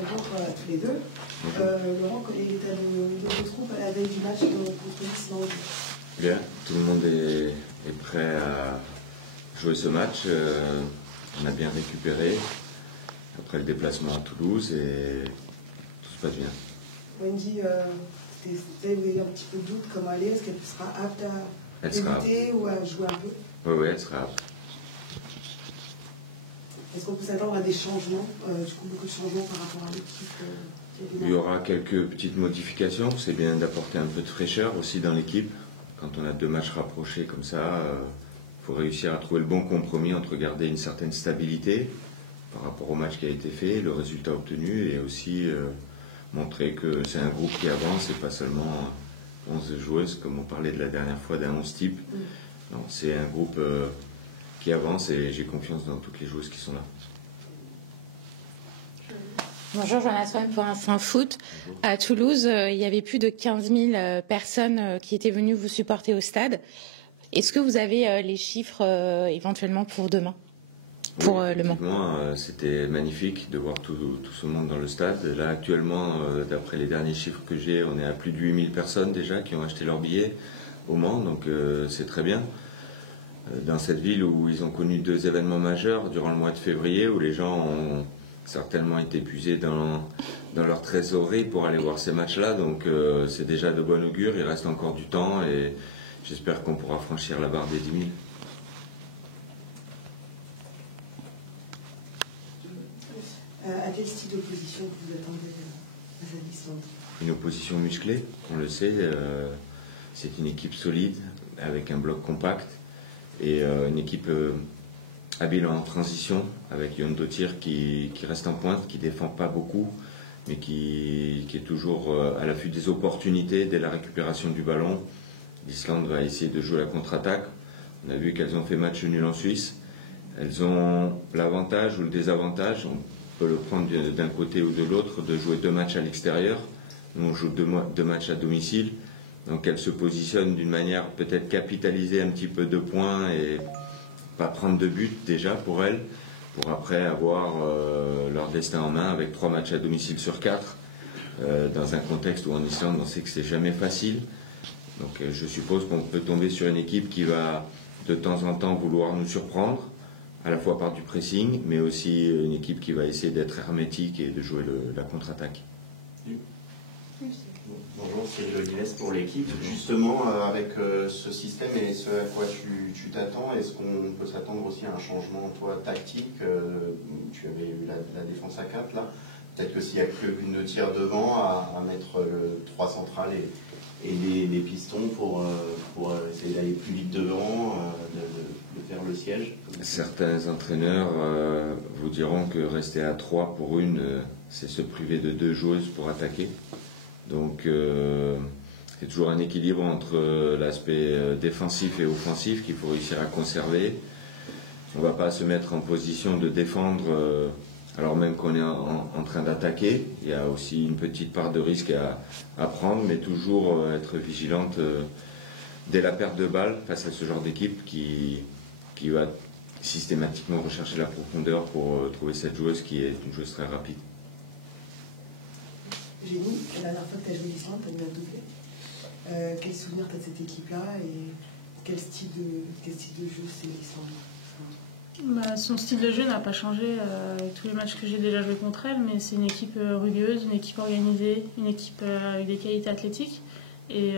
Bonjour à tous les deux. Laurent, quel est l'état de vos troupes à la veille du match contre l'Islande? Bien, tout le monde est prêt à jouer ce match. On a bien récupéré après le déplacement à Toulouse et tout se passe bien. Wendy, vous avez eu un petit peu de doute comment elle est. Est-ce qu'elle sera apte à débuter ou à jouer un peu? Oui, elle sera apte. Est-ce qu'on peut s'attendre à des changements, du coup beaucoup de changements par rapport à l'équipe Il y aura quelques petites modifications. C'est bien d'apporter un peu de fraîcheur aussi dans l'équipe. Quand on a deux matchs rapprochés comme ça, il faut réussir à trouver le bon compromis entre garder une certaine stabilité par rapport au match qui a été fait, le résultat obtenu, et aussi montrer que c'est un groupe qui avance et pas seulement 11 joueuses, comme on parlait de la dernière fois d'un 11 type. Non, c'est un groupe qui avance et j'ai confiance dans toutes les joueuses qui sont là. Bonjour, Johanna Swan pour Instant Foot. À Toulouse, il y avait plus de 15 000 personnes qui étaient venues vous supporter au stade. Est-ce que vous avez les chiffres éventuellement pour demain, pour Le Mans? C'était magnifique de voir tout ce monde dans le stade. Là, actuellement, d'après les derniers chiffres que j'ai, on est à plus de 8 000 personnes déjà qui ont acheté leur billet au Mans, donc c'est très bien. Dans cette ville où ils ont connu deux événements majeurs durant le mois de février, où les gens ont certainement été épuisés dans leur trésorerie pour aller voir ces matchs-là, donc c'est déjà de bon augure. Il reste encore du temps et j'espère qu'on pourra franchir la barre des 10 000. À quel style d'opposition vous attendez à cette distance? Une opposition musclée, on le sait. C'est une équipe solide, avec un bloc compact, et une équipe habile en transition, avec Yon Dotir qui reste en pointe, qui défend pas beaucoup, mais qui est toujours à l'affût des opportunités dès la récupération du ballon. L'Islande va essayer de jouer la contre-attaque. On a vu qu'elles ont fait match nul en Suisse. Elles ont l'avantage ou le désavantage, on peut le prendre d'un côté ou de l'autre, de jouer deux matchs à l'extérieur. Nous, on joue deux matchs à domicile. Donc elles se positionnent d'une manière peut-être capitaliser un petit peu de points et pas prendre de but déjà pour elles, pour après avoir leur destin en main avec 3 matchs à domicile sur 4, dans un contexte où en Islande on sait que c'est jamais facile. Donc je suppose qu'on peut tomber sur une équipe qui va de temps en temps vouloir nous surprendre, à la fois par du pressing, mais aussi une équipe qui va essayer d'être hermétique et de jouer la contre-attaque. Bonjour, c'est Lionel pour l'équipe. Justement, avec ce système et ce à quoi tu t'attends, est-ce qu'on peut s'attendre aussi à un changement, toi, tactique? Tu avais eu la défense à 4, là. Peut-être que s'il n'y a qu'une tire devant, à mettre le 3 central et les pistons pour essayer d'aller plus vite devant, de faire le siège. Certains entraîneurs vous diront que rester à 3 pour une, c'est se priver de 2 joueuses pour attaquer. Donc c'est toujours un équilibre entre l'aspect défensif et offensif qu'il faut réussir à conserver. On ne va pas se mettre en position de défendre alors même qu'on est en train d'attaquer. Il y a aussi une petite part de risque à prendre, mais toujours être vigilante dès la perte de balle face à ce genre d'équipe qui va systématiquement rechercher la profondeur pour trouver cette joueuse qui est une joueuse très rapide. Jenny, la dernière fois que tu as joué l'Islande, tu as mis un doublé. Quel souvenir tu as de cette équipe-là et quel style de jeu c'est l'Islande? Son style de jeu n'a pas changé avec tous les matchs que j'ai déjà joué contre elle, mais c'est une équipe rugueuse, une équipe organisée, une équipe avec des qualités athlétiques. Et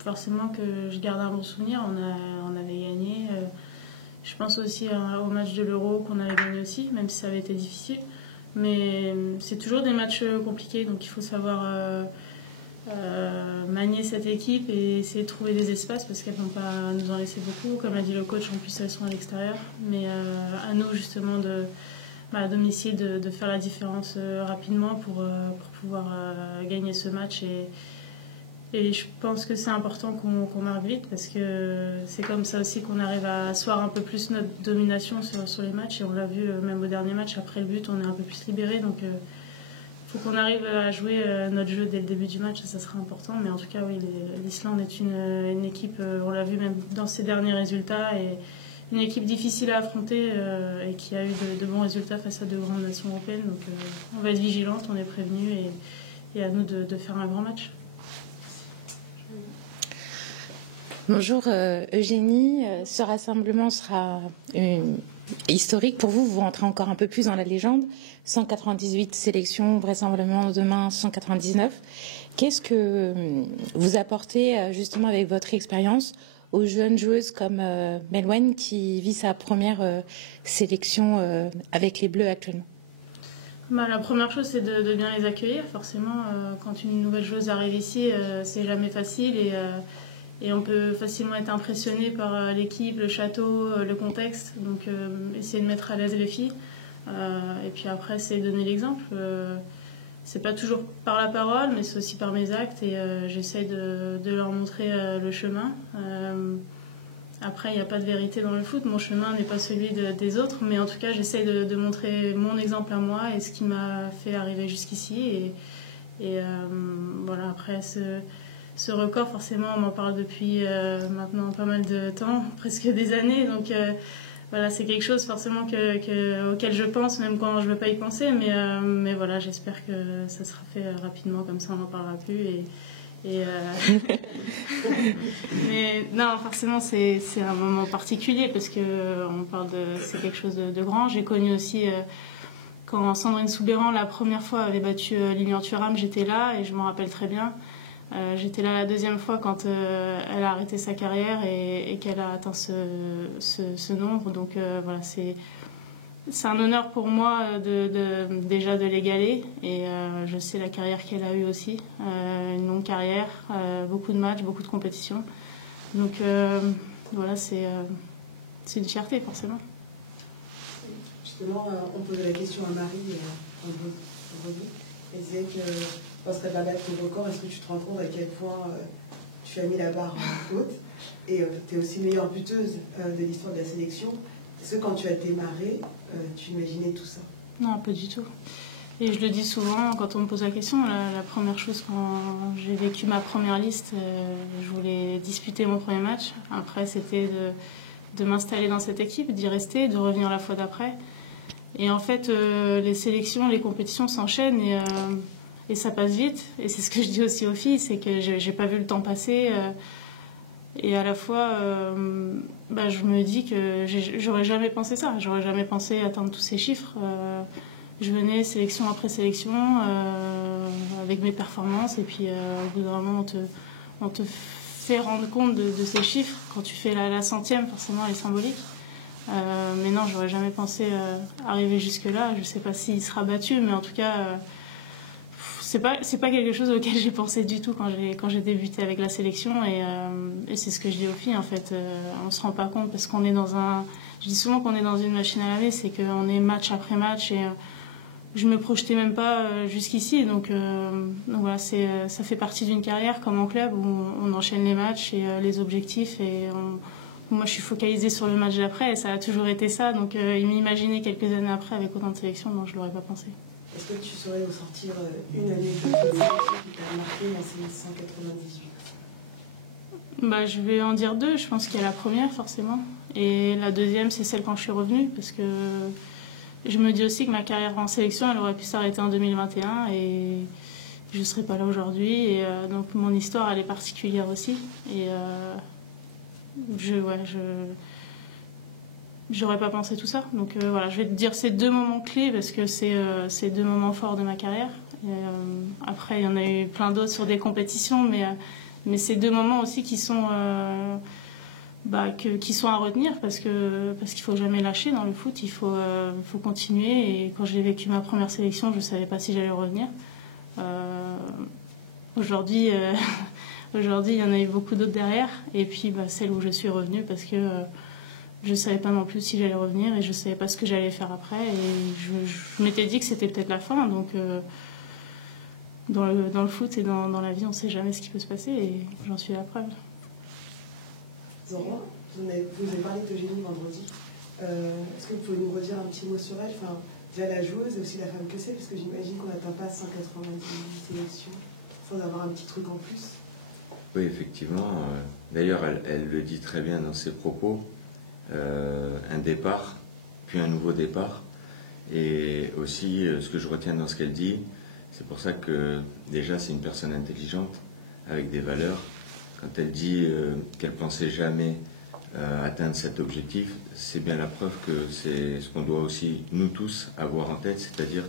forcément que je garde un bon souvenir, on avait gagné. Je pense aussi au match de l'Euro qu'on avait gagné aussi, même si ça avait été difficile. Mais c'est toujours des matchs compliqués, donc il faut savoir manier cette équipe et essayer de trouver des espaces parce qu'elles ne vont pas nous en laisser beaucoup. Comme l'a dit le coach, en plus elles sont à l'extérieur. Mais à nous justement à domicile de faire la différence rapidement pour pouvoir gagner ce match. Et je pense que c'est important qu'on marque vite parce que c'est comme ça aussi qu'on arrive à asseoir un peu plus notre domination sur les matchs. Et on l'a vu même au dernier match, après le but, on est un peu plus libéré. Donc il faut qu'on arrive à jouer notre jeu dès le début du match, ça sera important. Mais en tout cas, oui, l'Islande est une équipe, on l'a vu même dans ses derniers résultats. une équipe difficile à affronter et qui a eu de bons résultats face à de grandes nations européennes. Donc on va être vigilante, on est prévenus et à nous de faire un grand match. Bonjour Eugénie, ce rassemblement sera historique pour vous, vous rentrez encore un peu plus dans la légende, 198 sélections, vraisemblablement demain 199. Qu'est-ce que vous apportez justement avec votre expérience aux jeunes joueuses comme Melwen qui vit sa première sélection avec les Bleus actuellement? La première chose, c'est de bien les accueillir. Forcément, quand une nouvelle joueuse arrive ici, c'est jamais facile et on peut facilement être impressionné par l'équipe, le château, le contexte. Donc, essayer de mettre à l'aise les filles. Et puis après, c'est donner l'exemple. C'est pas toujours par la parole, mais c'est aussi par mes actes. Et j'essaie de leur montrer le chemin. Après, il n'y a pas de vérité dans le foot. Mon chemin n'est pas celui des autres. Mais en tout cas, j'essaie de montrer mon exemple à moi et ce qui m'a fait arriver jusqu'ici. Et voilà, après, ce record, forcément, on m'en parle depuis maintenant pas mal de temps, presque des années. Donc voilà, c'est quelque chose forcément auquel je pense, même quand je ne veux pas y penser. Mais voilà, j'espère que ça sera fait rapidement, comme ça on n'en parlera plus. Mais non, forcément, c'est un moment particulier parce que c'est quelque chose de grand. J'ai connu aussi quand Sandrine Soubeyran, la première fois, avait battu Lilian Thuram, j'étais là et je m'en rappelle très bien. J'étais là la deuxième fois quand elle a arrêté sa carrière et qu'elle a atteint ce nombre. Donc voilà, c'est un honneur pour moi déjà de l'égaler. Et je sais la carrière qu'elle a eue aussi. Une longue carrière, beaucoup de matchs, beaucoup de compétitions. Donc voilà, c'est une fierté forcément. Justement, on posait la question à Marie vendredi. Elle disait que lorsqu'elle va battre ton record, est-ce que tu te rends compte à quel point tu as mis la barre haute et tu es aussi meilleure buteuse de l'histoire de la sélection. Est-ce que quand tu as démarré, tu imaginais tout ça? Non, pas du tout. Et je le dis souvent quand on me pose la question, la première chose quand j'ai vécu ma première liste, je voulais disputer mon premier match. Après, c'était de m'installer dans cette équipe, d'y rester, de revenir la fois d'après. Et en fait, les sélections, les compétitions s'enchaînent et ça passe vite. Et c'est ce que je dis aussi aux filles, c'est que j'ai pas vu le temps passer. Et à la fois, je me dis que j'aurais jamais pensé ça. J'aurais jamais pensé atteindre tous ces chiffres. Je venais sélection après sélection avec mes performances. Et puis au bout d'un moment, on te fait rendre compte de ces chiffres. Quand tu fais la centième, forcément, elle est symbolique. Mais non, j'aurais jamais pensé arriver jusque-là. Je sais pas s'il sera battu, mais en tout cas, c'est pas quelque chose auquel j'ai pensé du tout quand j'ai débuté avec la sélection. Et c'est ce que je dis aux filles, en fait. On se rend pas compte parce qu'on est je dis souvent qu'on est dans une machine à laver, c'est qu'on est match après match et je me projetais même pas jusqu'ici. Donc voilà, ça fait partie d'une carrière comme en club où on enchaîne les matchs et les objectifs et moi, je suis focalisée sur le match d'après et ça a toujours été ça. Donc, m'imaginer quelques années après avec autant de sélections, non, je ne l'aurais pas pensé. Est-ce que tu saurais nous sortir une année de sélection qui t'a marqué dans ces 198? Je vais en dire deux. Je pense qu'il y a la première, forcément. Et la deuxième, c'est celle quand je suis revenue. Parce que je me dis aussi que ma carrière en sélection, elle aurait pu s'arrêter en 2021. Et je ne serais pas là aujourd'hui. Et donc, mon histoire, elle est particulière aussi. Et j'aurais pas pensé tout ça. Donc voilà, je vais te dire ces deux moments clés parce que c'est deux moments forts de ma carrière. Et, après, il y en a eu plein d'autres sur des compétitions, mais ces deux moments aussi qui sont à retenir parce qu'il faut jamais lâcher dans le foot. Il faut continuer. Et quand j'ai vécu ma première sélection, je savais pas si j'allais revenir. Aujourd'hui, il y en a eu beaucoup d'autres derrière. Et puis celle où je suis revenue parce que je ne savais pas non plus si j'allais revenir et je ne savais pas ce que j'allais faire après. Et je m'étais dit que c'était peut-être la fin. Donc dans le foot et dans la vie, on ne sait jamais ce qui peut se passer et j'en suis la preuve. Zora, vous avez parlé d'Eugénie vendredi. Est-ce que vous pouvez nous redire un petit mot sur elle? Déjà la joueuse et aussi la femme que c'est, parce que j'imagine qu'on n'atteint pas 190 sélections sans avoir un petit truc en plus. Oui, effectivement. D'ailleurs, elle le dit très bien dans ses propos. un départ, puis un nouveau départ. Et aussi, ce que je retiens dans ce qu'elle dit, c'est pour ça que déjà c'est une personne intelligente, avec des valeurs. Quand elle dit qu'elle pensait jamais atteindre cet objectif, c'est bien la preuve que c'est ce qu'on doit aussi, nous tous, avoir en tête, c'est-à-dire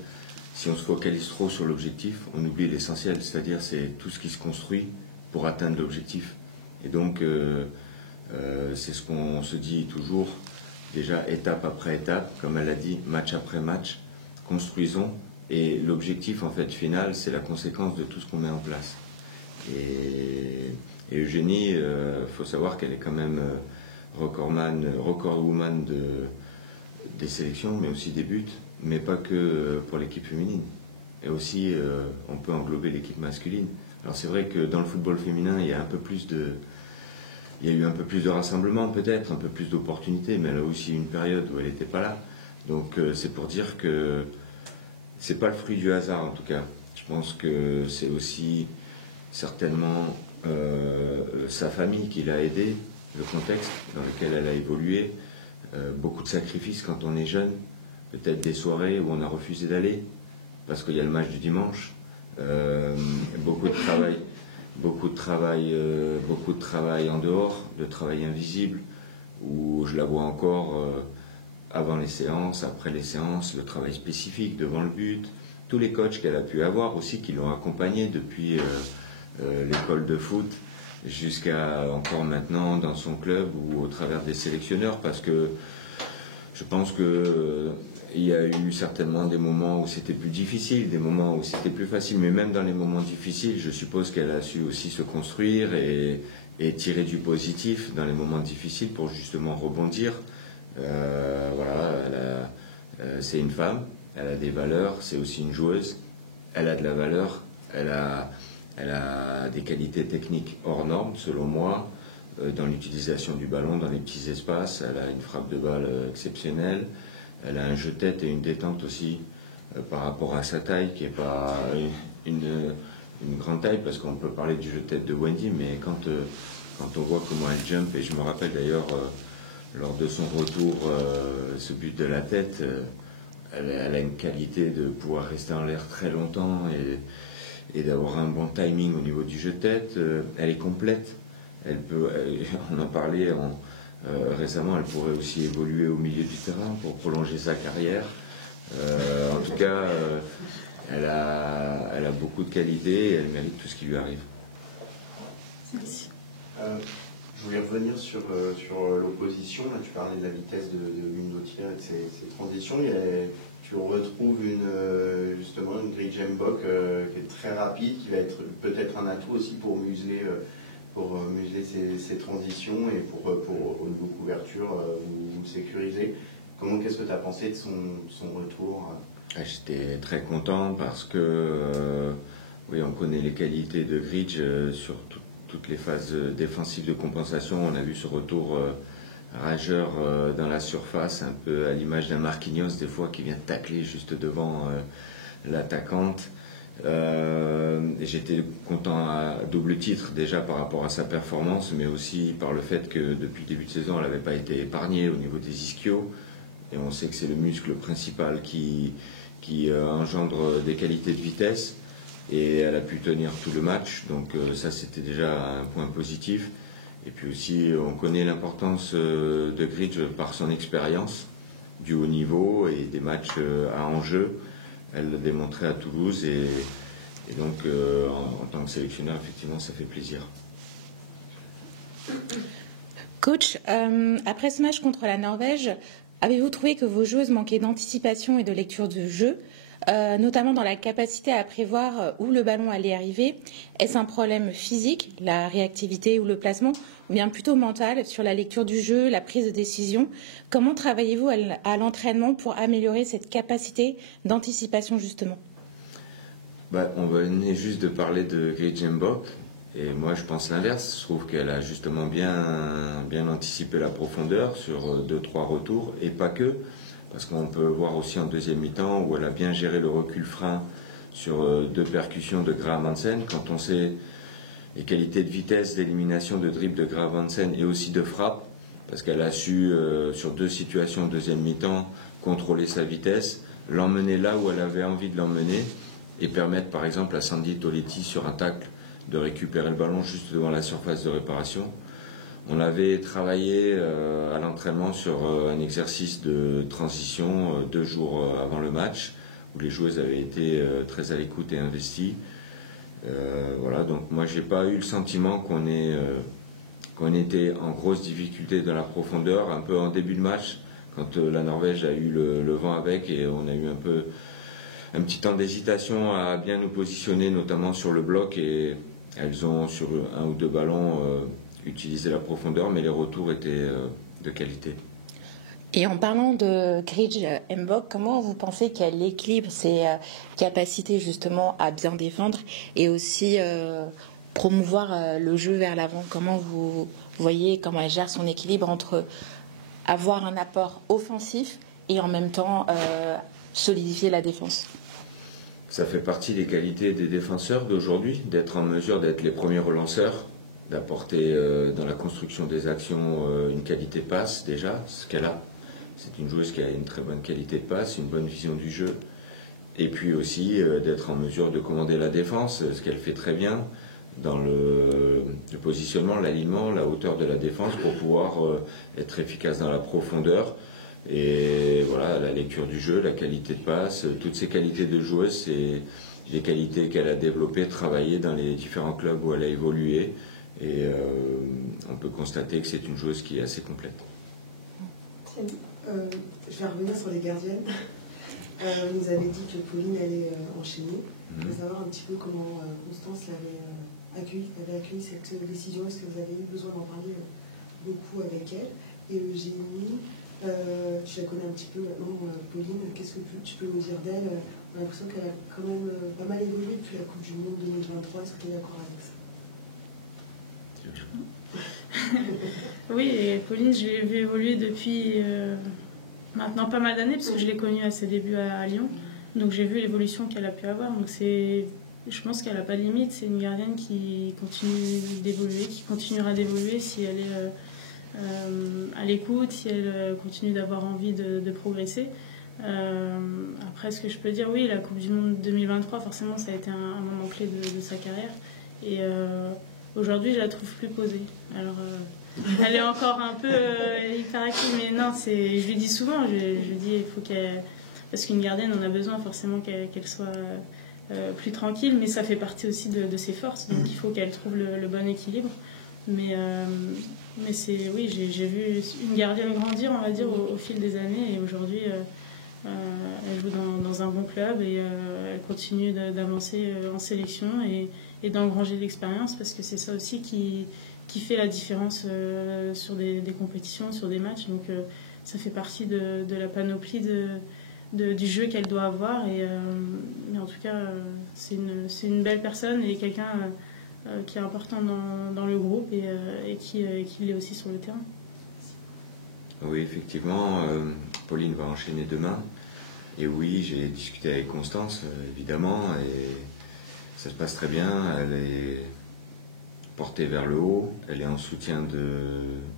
si on se focalise trop sur l'objectif, on oublie l'essentiel, c'est-à-dire c'est tout ce qui se construit pour atteindre l'objectif. Et donc, c'est ce qu'on se dit toujours, déjà étape après étape, comme elle a dit, match après match, construisons. Et l'objectif, en fait, final, c'est la conséquence de tout ce qu'on met en place. Et Eugénie, faut savoir qu'elle est quand même recordwoman des sélections, mais aussi des buts, mais pas que pour l'équipe féminine. Et aussi, on peut englober l'équipe masculine. Alors c'est vrai que dans le football féminin, il y a eu un peu plus de rassemblement peut-être, un peu plus d'opportunités, mais elle a aussi une période où elle n'était pas là. Donc c'est pour dire que c'est pas le fruit du hasard en tout cas. Je pense que c'est aussi certainement sa famille qui l'a aidée, le contexte dans lequel elle a évolué, beaucoup de sacrifices quand on est jeune, peut-être des soirées où on a refusé d'aller parce qu'il y a le match du dimanche, beaucoup de travail en dehors, de travail invisible, où je la vois encore avant les séances, après les séances, le travail spécifique devant le but, tous les coachs qu'elle a pu avoir aussi qui l'ont accompagnée depuis l'école de foot jusqu'à encore maintenant dans son club ou au travers des sélectionneurs, parce que je pense que il y a eu certainement des moments où c'était plus difficile, des moments où c'était plus facile, mais même dans les moments difficiles, je suppose qu'elle a su aussi se construire et tirer du positif dans les moments difficiles pour justement rebondir. Voilà, c'est une femme, elle a des valeurs, c'est aussi une joueuse, elle a de la valeur, elle a des qualités techniques hors normes, selon moi, dans l'utilisation du ballon, dans les petits espaces, elle a une frappe de balle exceptionnelle, elle a un jeu-tête et une détente aussi par rapport à sa taille, qui n'est pas une grande taille, parce qu'on peut parler du jeu-tête de Wendy, mais quand on voit comment elle jump, et je me rappelle d'ailleurs lors de son retour, ce but de la tête, elle a une qualité de pouvoir rester en l'air très longtemps et d'avoir un bon timing au niveau du jeu-tête. Elle est complète. On en parlait récemment, elle pourrait aussi évoluer au milieu du terrain pour prolonger sa carrière. En tout cas, elle a beaucoup de qualités et elle mérite tout ce qui lui arrive. Merci. Je voulais revenir sur l'opposition. Là, tu parlais de la vitesse de Lundotier et de ses transitions. Tu retrouves justement une Grid Jembok qui est très rapide, qui va être peut-être un atout aussi pour museler ses transitions et pour au niveau couverture vous sécuriser. Qu'est-ce que tu as pensé de son retour? J'étais très content parce que oui, on connaît les qualités de Gridge sur toutes les phases défensives de compensation. On a vu ce retour rageur dans la surface, un peu à l'image d'un Marquinhos des fois qui vient tacler juste devant l'attaquante. J'étais content à double titre déjà par rapport à sa performance, mais aussi par le fait que depuis le début de saison elle n'avait pas été épargnée au niveau des ischios, et on sait que c'est le muscle principal qui engendre des qualités de vitesse, et elle a pu tenir tout le match, donc ça c'était déjà un point positif. Et puis aussi on connaît l'importance de Gridge par son expérience du haut niveau et des matchs à enjeu. Elle l'a démontré à Toulouse et donc en tant que sélectionneur, effectivement, ça fait plaisir. Coach, après ce match contre la Norvège, avez-vous trouvé que vos joueuses manquaient d'anticipation et de lecture de jeu, notamment dans la capacité à prévoir où le ballon allait arriver? Est-ce un problème physique, la réactivité ou le placement, ou bien plutôt mental sur la lecture du jeu, la prise de décision? Comment travaillez-vous à l'entraînement pour améliorer cette capacité d'anticipation justement? On venait juste de parler de Grid Jembok, et moi je pense l'inverse. Je trouve qu'elle a justement bien anticipé la profondeur sur 2-3 retours, et pas que, parce qu'on peut voir aussi en deuxième mi-temps où elle a bien géré le recul frein sur 2 percussions de Graham Hansen. Quand on sait les qualités de vitesse, d'élimination, de dribble de Graham Hansen et aussi de frappe, parce qu'elle a su, sur 2 situations en deuxième mi-temps, contrôler sa vitesse, l'emmener là où elle avait envie de l'emmener et permettre par exemple à Sandy Toletti sur un tacle de récupérer le ballon juste devant la surface de réparation. On avait travaillé à l'entraînement sur un exercice de transition 2 jours avant le match, où les joueuses avaient été très à l'écoute et investies. Voilà, donc moi j'ai pas eu le sentiment qu'on était en grosse difficulté dans la profondeur, un peu en début de match, quand la Norvège a eu le vent avec et on a eu un petit temps d'hésitation à bien nous positionner, notamment sur le bloc, et elles ont sur 1 ou 2 ballons utilisé la profondeur, mais les retours étaient de qualité. Et en parlant de Gridge Mbok, comment vous pensez qu'elle équilibre ses capacités justement à bien défendre et aussi promouvoir le jeu vers l'avant? Comment vous voyez comment elle gère son équilibre entre avoir un apport offensif et en même temps solidifier la défense? Ça fait partie des qualités des défenseurs d'aujourd'hui, d'être en mesure d'être les premiers relanceurs, d'apporter dans la construction des actions une qualité de passe déjà, ce qu'elle a. C'est une joueuse qui a une très bonne qualité de passe, une bonne vision du jeu, et puis aussi d'être en mesure de commander la défense, ce qu'elle fait très bien dans le positionnement, l'alignement, la hauteur de la défense pour pouvoir être efficace dans la profondeur. Et voilà, la lecture du jeu, la qualité de passe, toutes ces qualités de joueuse, c'est les qualités qu'elle a développées, travaillées dans les différents clubs où elle a évolué. Et on peut constater que c'est une joueuse qui est assez complète. Je vais revenir sur les gardiennes. Vous nous avez dit que Pauline allait enchaîner. Je veux savoir un petit peu comment Constance l'avait accueilli cette décision. Est-ce que vous avez eu besoin d'en parler beaucoup avec elle? Et Eugénie, je la connais un petit peu maintenant, Pauline, qu'est-ce que tu peux nous dire d'elle? On a l'impression qu'elle a quand même pas mal évolué depuis la Coupe du Monde 2023. Est-ce que tu es d'accord avec ça? Oui, et Pauline, je l'ai vue évoluer depuis maintenant pas mal d'années, parce que je l'ai connue à ses débuts à Lyon. Donc j'ai vu l'évolution qu'elle a pu avoir. Donc je pense qu'elle n'a pas de limite. C'est une gardienne qui continue d'évoluer, qui continuera d'évoluer si elle est à l'écoute, si elle continue d'avoir envie de progresser. Après, ce que je peux dire, oui, la Coupe du Monde 2023, forcément, ça a été un moment clé de sa carrière. Et aujourd'hui, je la trouve plus posée. Alors, elle est encore un peu hyperactive, mais non, je lui dis souvent, je lui dis, il faut qu'elle... Parce qu'une gardienne, on a besoin forcément qu'elle soit plus tranquille, mais ça fait partie aussi de ses forces, donc il faut qu'elle trouve le bon équilibre. Mais oui, j'ai vu une gardienne grandir, on va dire, au fil des années, et aujourd'hui, elle joue dans un bon club, et elle continue d'avancer en sélection et d'engranger de l'expérience, parce que c'est ça aussi qui fait la différence sur des compétitions, sur des matchs. Donc ça fait partie de la panoplie du jeu qu'elle doit avoir. Mais en tout cas, c'est une belle personne et quelqu'un qui est important dans le groupe et qui l'est aussi sur le terrain. Oui, effectivement, Pauline va enchaîner demain. Et oui, j'ai discuté avec Constance, évidemment, et ça se passe très bien. Elle est portée vers le haut, elle est en soutien de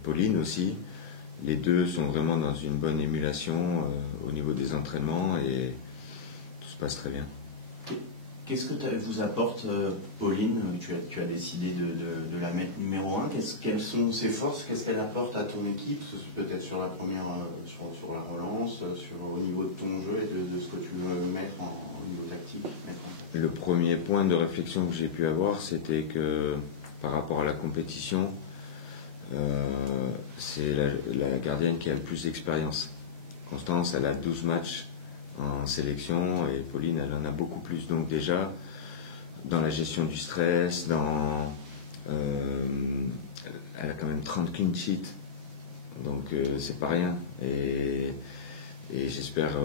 Pauline aussi. Les deux sont vraiment dans une bonne émulation au niveau des entraînements et tout se passe très bien. Qu'est-ce que vous apporte Pauline? Tu as décidé de la mettre numéro 1. Quelles sont ses forces? Qu'est-ce qu'elle apporte à ton équipe? Peut-être sur la première, sur la relance, au niveau de ton jeu et de ce que tu veux mettre au niveau tactique. Le premier point de réflexion que j'ai pu avoir, c'était que par rapport à la compétition, c'est la gardienne qui a le plus d'expérience. Constance, elle a 12 matchs en sélection et Pauline, elle en a beaucoup plus. Donc déjà, dans la gestion du stress, elle a quand même 30 clean sheets. Donc c'est pas rien. Et j'espère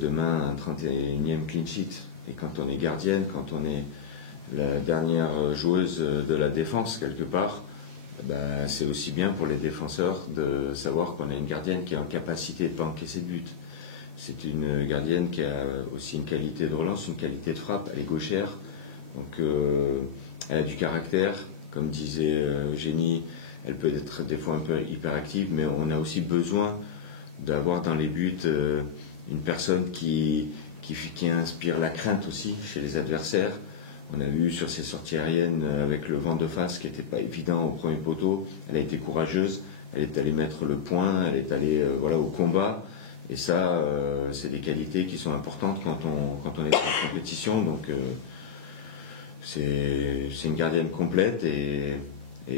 demain un 31e clean sheet. Et quand on est gardienne, quand on est la dernière joueuse de la défense quelque part, c'est aussi bien pour les défenseur de savoir qu'on a une gardienne qui est en capacité de ne pas encaisser de but. C'est une gardienne qui a aussi une qualité de relance, une qualité de frappe. Elle est gauchère, donc elle a du caractère. Comme disait Eugénie, elle peut être des fois un peu hyperactive, mais on a aussi besoin d'avoir dans les buts une personne qui inspire la crainte aussi chez les adversaires. On a vu sur ses sorties aériennes avec le vent de face qui n'était pas évident au premier poteau, elle a été courageuse, elle est allée mettre le point, elle est allée au combat. Et ça, c'est des qualités qui sont importantes quand on est en compétition. Donc c'est une gardienne complète et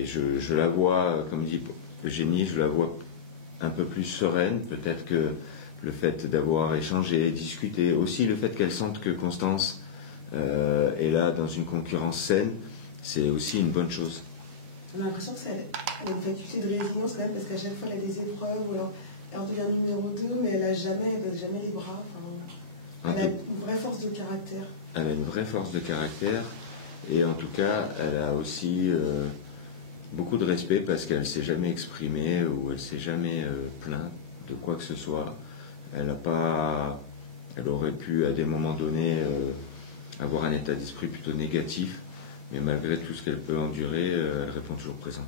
je la vois, comme dit Eugénie, je la vois un peu plus sereine. Peut-être que le fait d'avoir échangé, discuté, aussi le fait qu'elle sente que Constance est là dans une concurrence saine, c'est aussi une bonne chose. On a l'impression que elle a une faculté de résilience quand même, parce qu'à chaque fois elle a des épreuves, ou alors elle devient numéro 2, mais elle baisse jamais les bras. Enfin, elle a une vraie force de caractère. Elle a une vraie force de caractère, et en tout cas, elle a aussi beaucoup de respect parce qu'elle ne s'est jamais exprimée ou elle ne s'est jamais plainte de quoi que ce soit. Elle aurait pu à des moments donnés avoir un état d'esprit plutôt négatif, mais malgré tout ce qu'elle peut endurer, elle répond toujours présent.